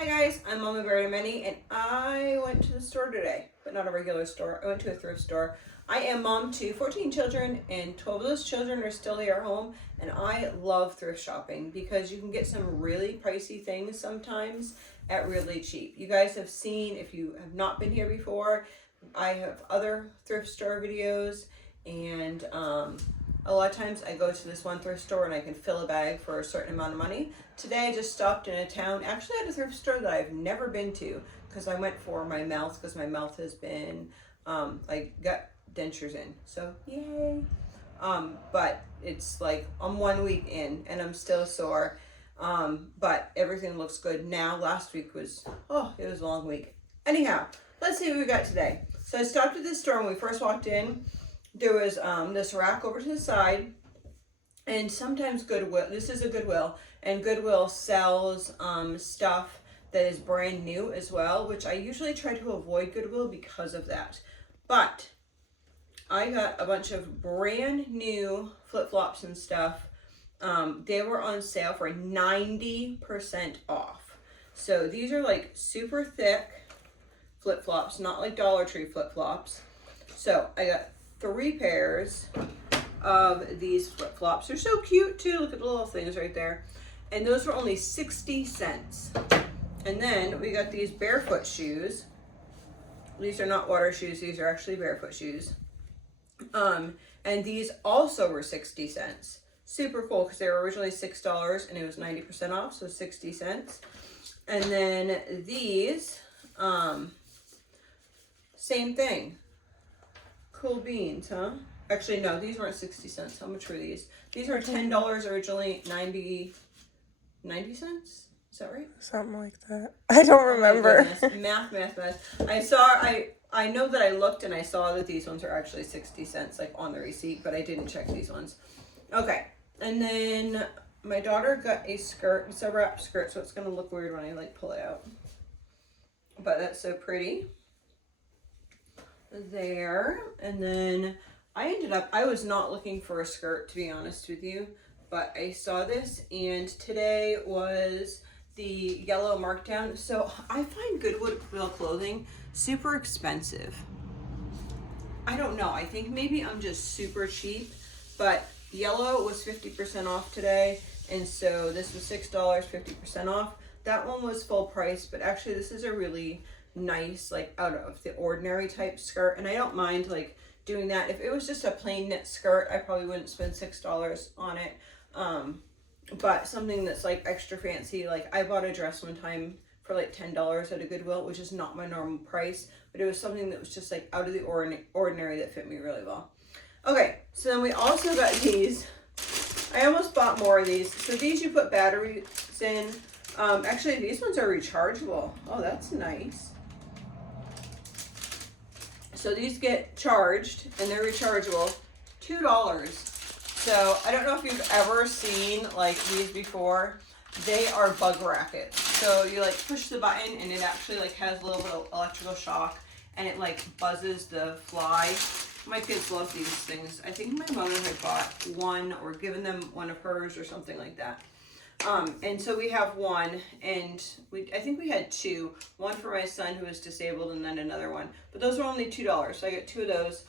Hi guys, I'm Mama Berry Minnie, and I went to the store today, but not a regular store. I went to a thrift store. I am mom to 14 children, and 12 of those children are still here at home, and I love thrift shopping because you can get some really pricey things sometimes at really cheap. You guys have seen, if you have not been here before, I have other thrift store videos, and a lot of times I go to this one thrift store and I can fill a bag for a certain amount of money. Today I just stopped in a town, actually at a thrift store that I've never been to, because I went for my mouth, because my mouth has been, I got dentures in, so yay. But it's like I'm 1 week in and I'm still sore, but everything looks good now. Last week was, it was a long week. Anyhow, let's see what we got today. So I stopped at this store when we first walked in. There was this rack over to the side, and sometimes Goodwill, this is a Goodwill, and Goodwill sells stuff that is brand new as well, which I usually try to avoid Goodwill because of that. But I got a bunch of brand new flip-flops and stuff. They were on sale for 90% off. So these are like super thick flip-flops, not like Dollar Tree flip-flops. So I got 3 pairs of these flip-flops. They're so cute too. Look at the little things right there. And those were only 60 cents. And then we got these barefoot shoes. These are not water shoes. These are actually barefoot shoes. And these also were 60 cents. Super cool because they were originally $6 and it was 90% off, so 60 cents. And then these, same thing. Cool beans, huh? Actually, no, these weren't 60 cents. How much were these? These were $10 originally, 90 cents? Is that right? Something like that. I don't remember. Oh math. I know that I looked and I saw that these ones are actually 60 cents, like on the receipt, but I didn't check these ones. Okay, and then my daughter got a skirt. It's a wrap skirt, so it's gonna look weird when I like pull it out. But that's so pretty. There, and then I was not looking for a skirt, to be honest with you, but I saw this, and today was the yellow markdown. So I find Goodwill clothing super expensive. I don't know, I think maybe I'm just super cheap, but yellow was 50% off today, and so this was $6, 50% off. That one was full price, but actually this is a really nice, like out of the ordinary type skirt, and I don't mind like doing that. If it was just a plain knit skirt, I probably wouldn't spend $6 on it. But something that's like extra fancy, like I bought a dress one time for like $10 at a Goodwill, which is not my normal price, but it was something that was just like out of the ordinary that fit me really well. Okay, so then we also got these. I almost bought more of these. So these you put batteries in. Actually, these ones are rechargeable. Oh, that's nice. So these get charged and they're rechargeable. $2. So I don't know if you've ever seen like these before. They are bug rackets. So you like push the button and it actually like has a little bit of electrical shock and it like buzzes the fly. My kids love these things. I think my mother had bought one or given them one of hers or something like that. And so we have one, and I think we had 2. One for my son who is disabled, and then another one. But those were only $2, so I got 2 of those.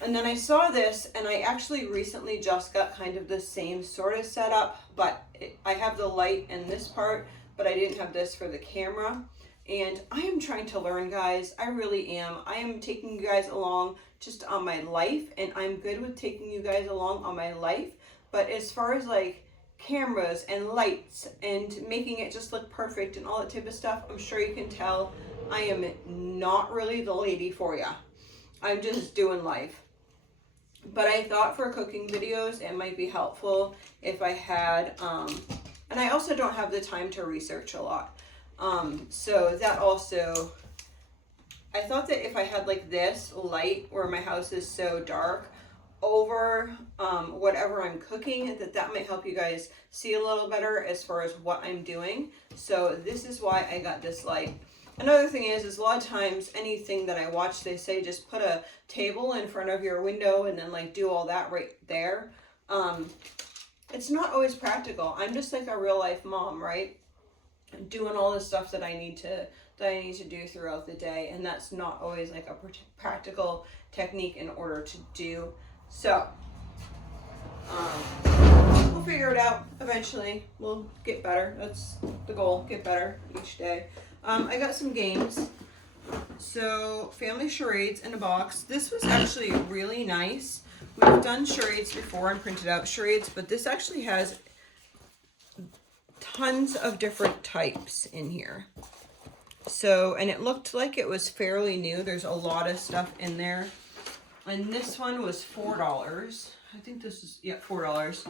And then I saw this, and I actually recently just got kind of the same sort of setup, but I have the light in this part, but I didn't have this for the camera. And I am trying to learn, guys. I really am. I am taking you guys along just on my life, and I'm good with taking you guys along on my life. But as far as like cameras and lights and making it just look perfect and all that type of stuff, I'm sure you can tell I am not really the lady for ya. I'm just doing life. But I thought for cooking videos it might be helpful if I had and I also don't have the time to research a lot, so that also, I thought that if I had like this light where my house is so dark over whatever I'm cooking, that might help you guys see a little better as far as what I'm doing. So this is why I got this light. Another thing is a lot of times anything that I watch, they say just put a table in front of your window and then like do all that right there. It's not always practical. I'm just like a real life mom, right? doing all the stuff that I need to do throughout the day, and that's not always like a practical technique in order to do. So we'll figure it out eventually. We'll get better. That's the goal, get better each day. I got some games. So family charades in a box. This was actually really nice. We've done charades before and printed out charades, but this actually has tons of different types in here. So, and it looked like it was fairly new. There's a lot of stuff in there. And this one was $4. I think this is, yeah, $4.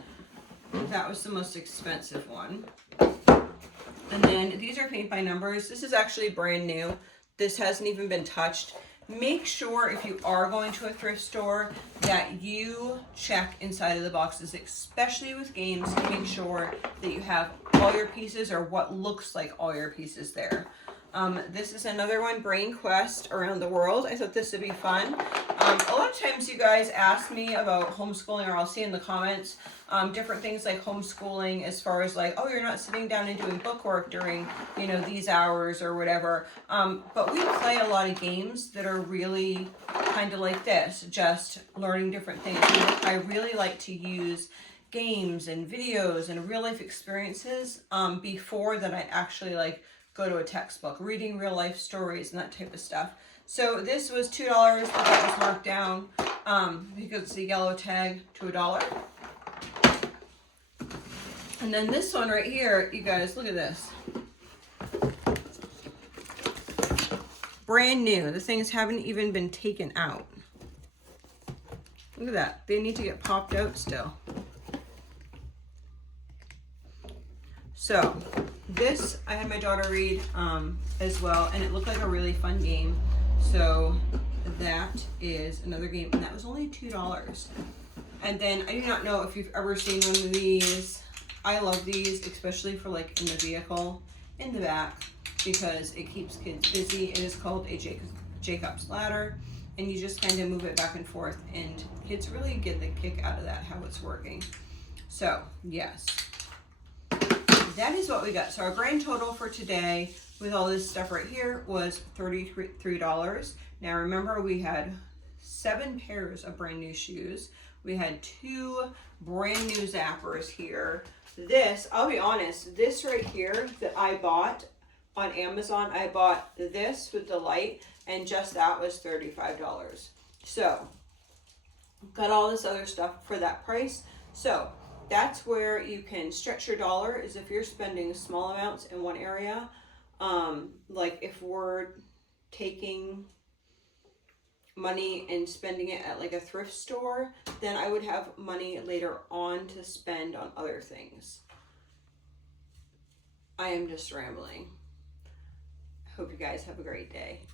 That was the most expensive one. And then these are paint by numbers. This is actually brand new. This hasn't even been touched. Make sure if you are going to a thrift store that you check inside of the boxes, especially with games, to make sure that you have all your pieces or what looks like all your pieces there. This is another one, Brain Quest Around the World. I thought this would be fun. A lot of times you guys ask me about homeschooling, or I'll see in the comments different things like homeschooling as far as like, oh, you're not sitting down and doing book work during, you know, these hours or whatever. But we play a lot of games that are really kind of like this, just learning different things. I really like to use games and videos and real life experiences before that I actually like go to a textbook, reading real life stories and that type of stuff. So this was $2, but that was marked down because it's a yellow tag to $1. And then this one right here, you guys, look at this. Brand new. The things haven't even been taken out. Look at that. They need to get popped out still. So this, I had my daughter read as well, and it looked like a really fun game. So that is another game, and that was only $2. And then I do not know if you've ever seen one of these. I love these, especially for like in the vehicle, in the back, because it keeps kids busy. It is called a Jacob's Ladder, and you just kind of move it back and forth, and kids really get the kick out of that, how it's working. So yes, that is what we got. So our grand total for today with all this stuff right here was $33. Now remember, we had 7 pairs of brand new shoes. We had 2 brand new zappers here. This, I'll be honest, this right here that I bought on Amazon, I bought this with the light, and just that was $35. So got all this other stuff for that price. So that's where you can stretch your dollar, is if you're spending small amounts in one area. Like if we're taking money and spending it at like a thrift store, then I would have money later on to spend on other things. I am just rambling. I hope you guys have a great day.